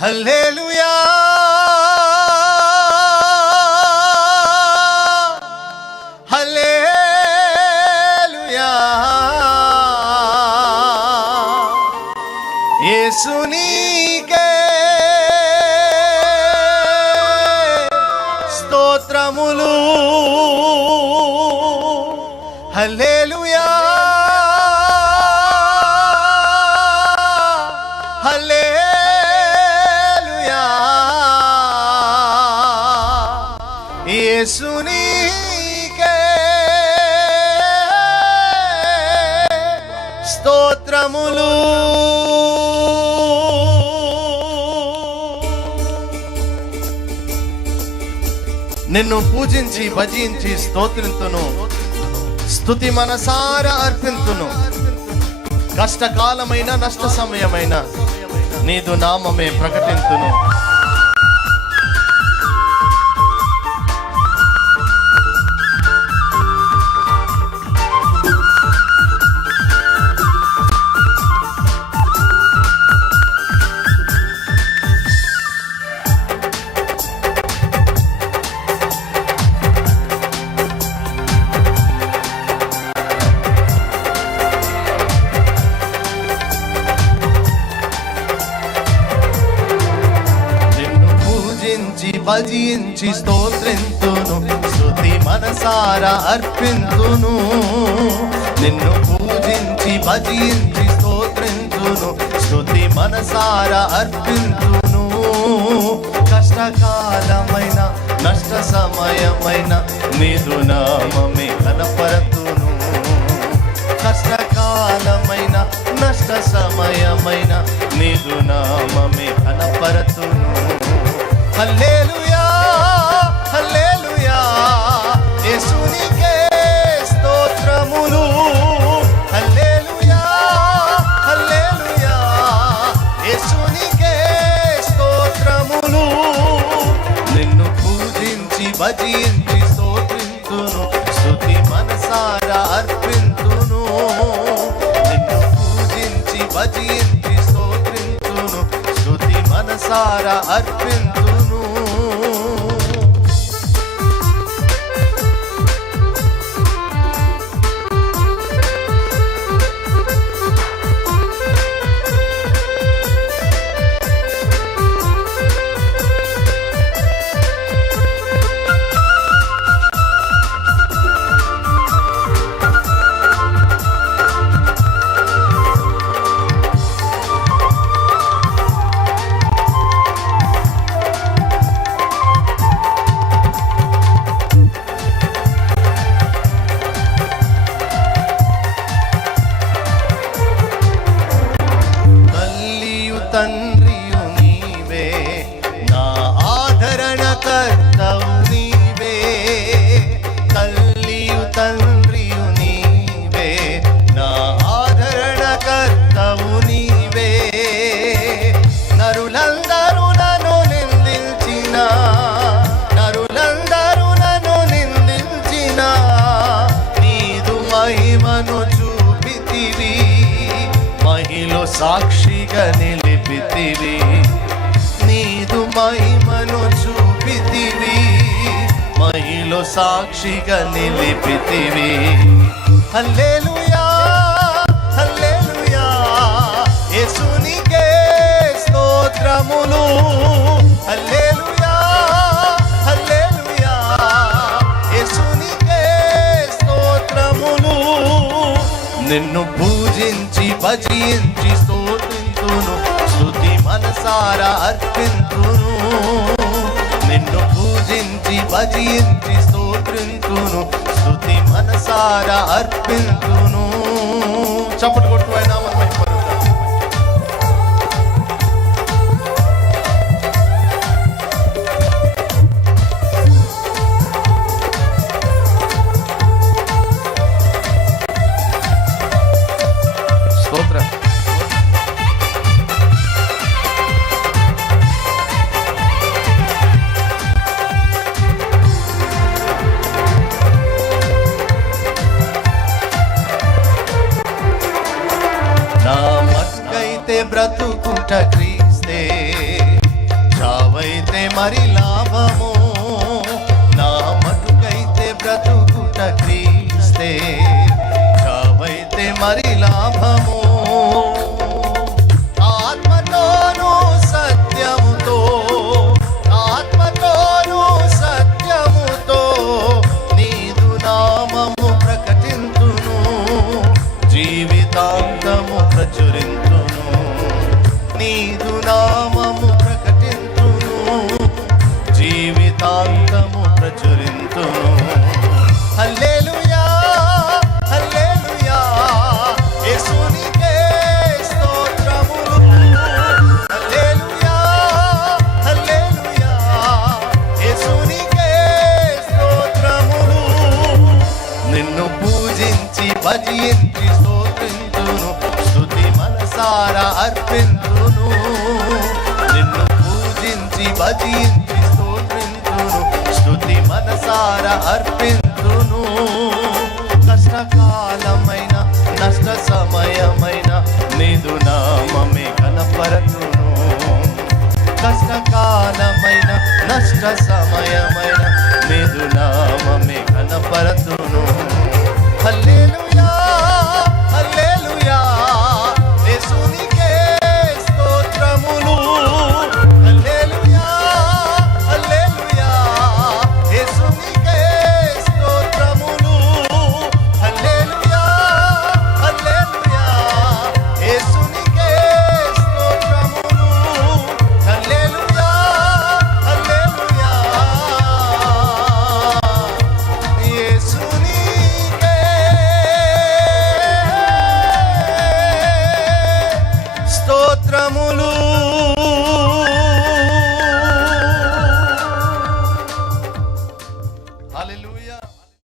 హల్లెలూయా హల్లెలూయా యేసునికే స్తోత్రములు హల్లెలూయా హల్లెలూయా యేసునికే స్తోత్రములు. నిన్ను పూజించి భజించి స్తోత్రింతును, స్తుతి మనసారా అర్పింతును. కష్టకాలమైన నష్ట సమయమైన నీదు నామమే ప్రకటింతును. భజించి స్తోత్రింతును, స్తుతి మనసారా అర్పింతును. నిన్ను పూజించి భజించి స్తోత్రింతును, స్తుతి మనసారా అర్పింతును. కష్టకాలమైన నష్ట సమయమైన నీదు నామమే కనపరతును. కష్టకాలమైన నష్ట సమయమైన నీదు నామమే కనపరతును. హల్లెలూయా హల్లెలూయా యేసునికే స్తోత్రములు. హల్లెలూయా హల్లెలూయా యేసునికే స్తోత్రములు. నిన్ను పూజించి భజించి స్తోత్రింతును, స్తుతి మనసారా అర్పింతును. నిన్ను పూజించి భజించి స్తోత్రింతును, స్తుతి మనసారా అర్పింతును. తండ్రియు నీవే, నా ఆదరణ కర్తవు నీవే. తల్లియు తండ్రియు నీవే, నా ఆదరణ కర్తవు నీవే. నరులందరూ నన్ను నిందించిన, నరులందరూ నన్ను నిందించిన, నీదు మహిమను చూపితివి, మహిలో సాక్షిగా నిలిపితివి. నీదు మహిమను చూపితివి, మహిలో సాక్షిగా నిలిపితివి. హల్లెలూయా హల్లెలూయా యేసునికే స్తోత్రములు. హల్లెలూయా హల్లెలూయా యేసునికే స్తోత్రములు. నిన్ను పూజించి భజించి స్తోత్రింతును, స్తుతి మనసారా అర్పింతును. నిన్ను పూజించి భజించి స్తోత్రింతును, స్తుతి మనసారా అర్పింతును. చప్పట్లు కొట్టు ఆయన నామమును మహిమపరుద్దాం. బ్రతుకుట క్రీస్తే, చావైతే మరి లాభము, నా మటుకైతే బ్రతుకుట క్రీస్తే. చావైతే మరి లాభము, ఆత్మతోను సత్యముతో, ఆత్మతోను సత్యముతో నీదు నామము ప్రకటింతును, జీవితాంతము ప్రచురింతును. నీదు నామము ప్రకటింతును, జీవితాంతము ప్రచురింతును. హల్లెలూయా హల్లెలూయా, యేసునికే స్తోత్రములు. హల్లెలూయా హల్లెలూయా, యేసునికే స్తోత్రములు. నిన్ను పూజించి భజించి స్తోత్రింతును, స్తుతి మనసారా అర్పింతును. నిన్ను పూజించి భజించి స్తోత్రింతును, స్తుతి మనసారా అర్పింతును. కష్టకాలమైన నష్ట సమయమైన నీదు నామమే కనపరతును. కష్టకాలమైన నష్ట సమయమైన